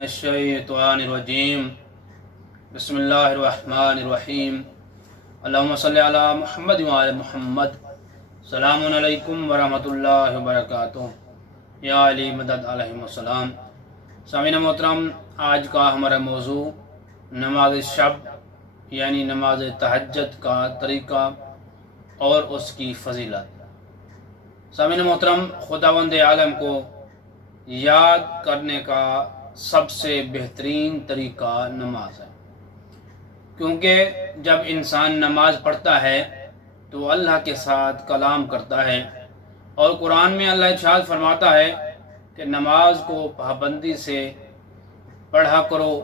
الشیطان بسم اللہ الرحمن الرحیم اللہم صلی علی محمد وعلی محمد السلام علیکم ورحمۃ اللہ وبرکاتہ یا علی مدد علیہ السلام۔ سامعین محترم، آج کا ہمارا موضوع نماز شب یعنی نماز تہجد کا طریقہ اور اس کی فضیلت۔ سامعین محترم، خداوند عالم کو یاد کرنے کا سب سے بہترین طریقہ نماز ہے، کیونکہ جب انسان نماز پڑھتا ہے تو اللہ کے ساتھ کلام کرتا ہے، اور قرآن میں اللہ ارشاد فرماتا ہے کہ نماز کو پابندی سے پڑھا کرو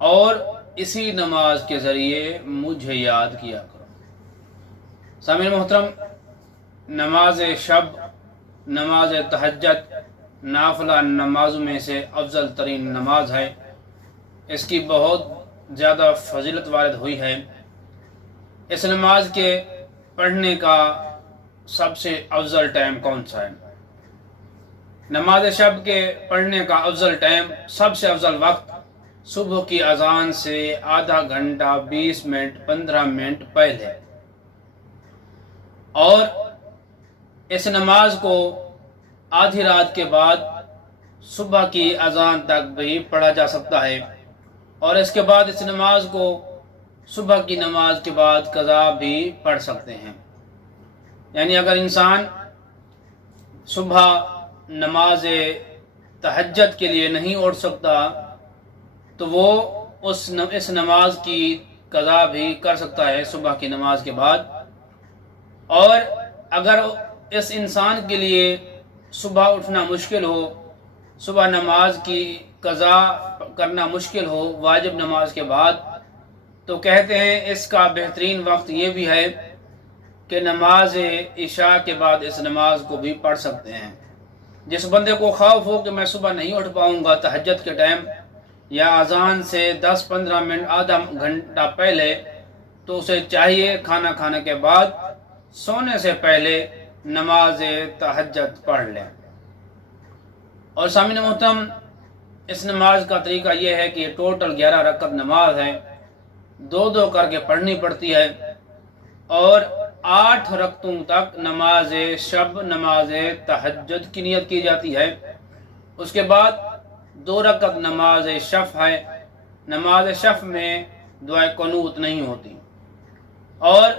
اور اسی نماز کے ذریعے مجھے یاد کیا کرو۔ سامعین محترم، نماز شب، نماز تہجد نافلہ نمازوں میں سے افضل ترین نماز ہے۔ اس کی بہت زیادہ فضیلت وارد ہوئی ہے۔ اس نماز کے پڑھنے کا سب سے افضل ٹائم کون سا ہے؟ نماز شب کے پڑھنے کا افضل ٹائم، سب سے افضل وقت صبح کی اذان سے آدھا گھنٹہ 20 منٹ 15 منٹ پہلے، اور اس نماز کو آدھی رات کے بعد صبح کی اذان تک بھی پڑھا جا سکتا ہے، اور اس کے بعد اس نماز کو صبح کی نماز کے بعد قضا بھی پڑھ سکتے ہیں۔ یعنی اگر انسان صبح نماز تہجد کے لیے نہیں اٹھ سکتا تو وہ اس نماز کی قضا بھی کر سکتا ہے صبح کی نماز کے بعد۔ اور اگر اس انسان کے لیے صبح اٹھنا مشکل ہو، صبح نماز کی قضا کرنا مشکل ہو واجب نماز کے بعد، تو کہتے ہیں اس کا بہترین وقت یہ بھی ہے کہ نماز عشاء کے بعد اس نماز کو بھی پڑھ سکتے ہیں۔ جس بندے کو خوف ہو کہ میں صبح نہیں اٹھ پاؤں گا تہجد کے ٹائم یا اذان سے 10-15 منٹ آدھا گھنٹہ پہلے، تو اسے چاہیے کھانا کھانے کے بعد سونے سے پہلے نماز تہجد پڑھ لیں۔ اور سامعین محترم، اس نماز کا طریقہ یہ ہے کہ ٹوٹل 11 رکعت نماز ہے، 2 کر کے پڑھنی پڑتی ہے، اور 8 رکعتوں تک نماز شب، نماز تہجد کی نیت کی جاتی ہے۔ اس کے بعد 2 رکعت نماز شفع ہے۔ نماز شفع میں دعائے قنوت نہیں ہوتی۔ اور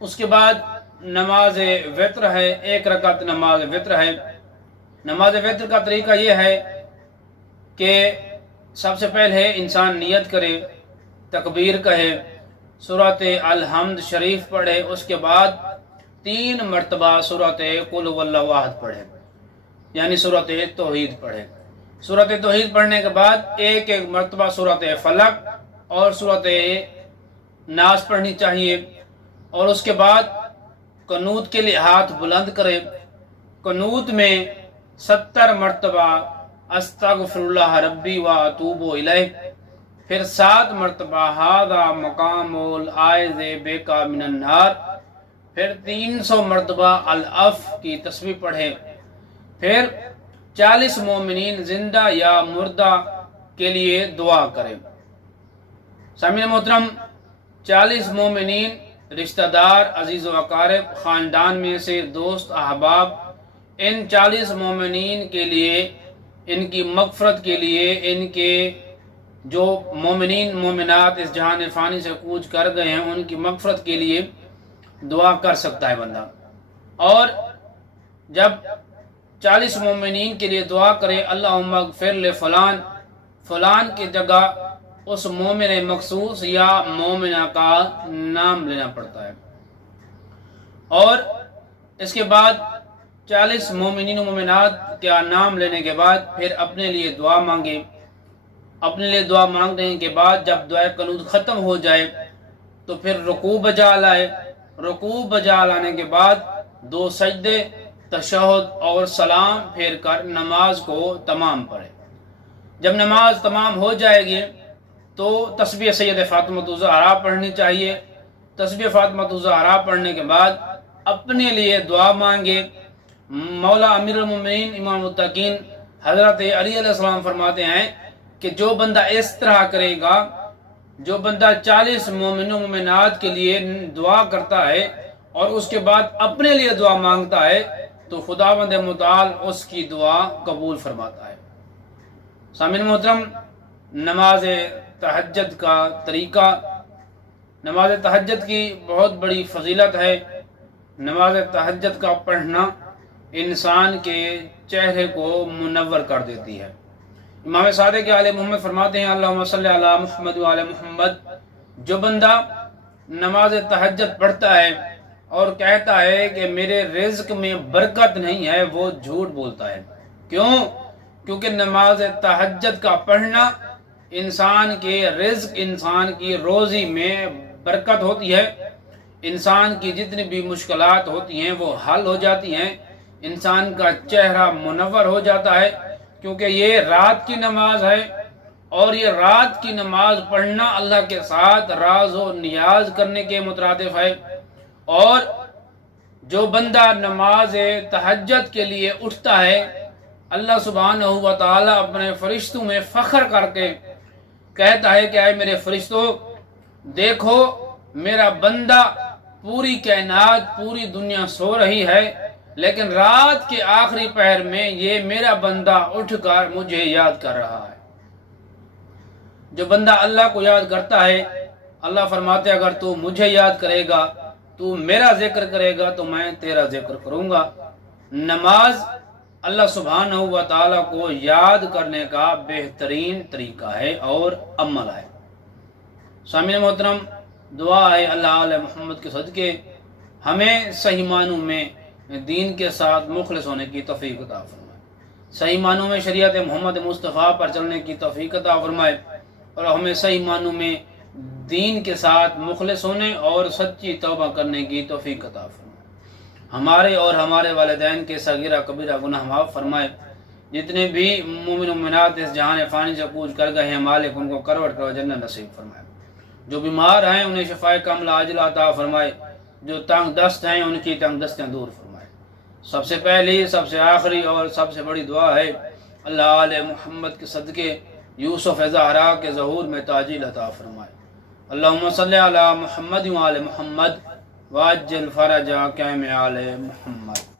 اس کے بعد نماز وتر ہے، 1 رکعت نماز وتر ہے۔ نماز وتر کا طریقہ یہ ہے کہ سب سے پہلے انسان نیت کرے، تکبیر کہے، سورۃ الحمد شریف پڑھے، اس کے بعد 3 مرتبہ سورۃ قل هو اللہ احد پڑھے، یعنی سورۃ توحید پڑھے۔ سورۃ توحید پڑھنے کے بعد ایک مرتبہ سورۃ فلق اور سورۃ ناس پڑھنی چاہیے، اور اس کے بعد قنوت کے لیے ہاتھ بلند کرے۔ قنوت میں 70 مرتبہ استغفر اللہ ربی و اتوب الیہ، پھر 7 مرتبہ ھذا مقام العائذ بک من النار، پھر 300 مرتبہ العف کی تسبیح پڑھے، پھر 40 مومنین زندہ یا مردہ کے لیے دعا کرے۔ سامعین محترم، 40 مومنین، رشتہ دار، عزیز و اقارب، خاندان میں سے دوست احباب، ان 40 مومنین کے لیے، ان کی مغفرت کے لیے، ان کے جو مومنین مومنات اس جہان فانی سے کوچ کر گئے ہیں ان کی مغفرت کے لیے دعا کر سکتا ہے بندہ۔ اور جب 40 مومنین کے لیے دعا کرے، اللہم اغفر لفلان، فلان کی جگہ اس مومن مخصوص یا مومنہ کا نام لینا پڑتا ہے۔ اور اس کے بعد 40 مومنین و مومنات کا نام لینے کے بعد پھر اپنے لیے دعا مانگے۔ اپنے لیے دعا مانگنے کے بعد جب دعا قنوت ختم ہو جائے تو پھر رکوع بجا لائے۔ رکوع بجا لانے کے بعد 2 سجدے، تشہد اور سلام پھیر کر نماز کو تمام پڑھے۔ جب نماز تمام ہو جائے گی تو تسبیح سید فاطمۃ الزہرا پڑھنی چاہیے۔ تسبیح فاطمۃ الزہرا پڑھنے کے بعد اپنے لیے دعا مانگے۔ مولا امیر المومنین امام المتقین حضرت علی علیہ السلام فرماتے ہیں کہ جو بندہ اس طرح کرے گا، جو بندہ 40 مومنوں مومنات کے لیے دعا کرتا ہے اور اس کے بعد اپنے لیے دعا مانگتا ہے تو خداوند متعال اس کی دعا قبول فرماتا ہے۔ سامعین محترم، نماز تہجد کا طریقہ، نماز تہجد کی بہت بڑی فضیلت ہے۔ نماز تہجد کا پڑھنا انسان کے چہرے کو منور کر دیتی ہے۔ امام صادق علیہ محمد فرماتے ہیں اللہم صلی علی محمد وعلی محمد، جو بندہ نماز تہجد پڑھتا ہے اور کہتا ہے کہ میرے رزق میں برکت نہیں ہے، وہ جھوٹ بولتا ہے۔ کیوں؟ کیونکہ نماز تہجد کا پڑھنا انسان کے رزق، انسان کی روزی میں برکت ہوتی ہے، انسان کی جتنی بھی مشکلات ہوتی ہیں وہ حل ہو جاتی ہیں، انسان کا چہرہ منور ہو جاتا ہے، کیونکہ یہ رات کی نماز ہے اور یہ رات کی نماز پڑھنا اللہ کے ساتھ راز و نیاز کرنے کے مترادف ہے۔ اور جو بندہ نماز تہجد کے لیے اٹھتا ہے، اللہ سبحانہ و تعالی اپنے فرشتوں میں فخر کر کے کہتا ہے کہ اے میرے فرشتوں، دیکھو میرا بندہ، پوری کائنات پوری دنیا سو رہی ہے لیکن رات کے آخری پہر میں یہ میرا بندہ اٹھ کر مجھے یاد کر رہا ہے۔ جو بندہ اللہ کو یاد کرتا ہے، اللہ فرماتے اگر تو مجھے یاد کرے گا، تو میرا ذکر کرے گا تو میں تیرا ذکر کروں گا۔ نماز اللہ سبحانہ و تعالیٰ کو یاد کرنے کا بہترین طریقہ ہے اور عمل ہے۔ سامعین محترم، دعا ہے اللہ علیہ محمد کے صدقے ہمیں صحیح معنوں میں دین کے ساتھ مخلص ہونے کی توفیق عطا فرمائے، صحیح معنوں میں شریعت محمد مصطفیٰ پر چلنے کی توفیق عطا فرمائے، اور ہمیں صحیح معنوں میں دین کے ساتھ مخلص ہونے اور سچی توبہ کرنے کی توفیق عطا فرمائے۔ ہمارے اور ہمارے والدین کے صغیرہ کبیرہ گناہ معاف فرمائے۔ جتنے بھی مومن و مومنات اس جہان فانی سے کوچ کر گئے ہیں، مالک ان کو کروٹ کرو جنت نصیب فرمائے۔ جو بیمار ہیں انہیں شفائے کاملہ عاجلہ عطا فرمائے، جو تنگ دست ہیں ان کی تنگ دستیں دور فرمائے۔ سب سے پہلی، سب سے آخری اور سب سے بڑی دعا ہے اللہ علیہ محمد کے صدقے یوسف زہرا کے ظہور میں تعجیل عطا فرمائے۔ اللہم صلی علی محمد وعلی محمد وعجل فرجا قائم علی محمد۔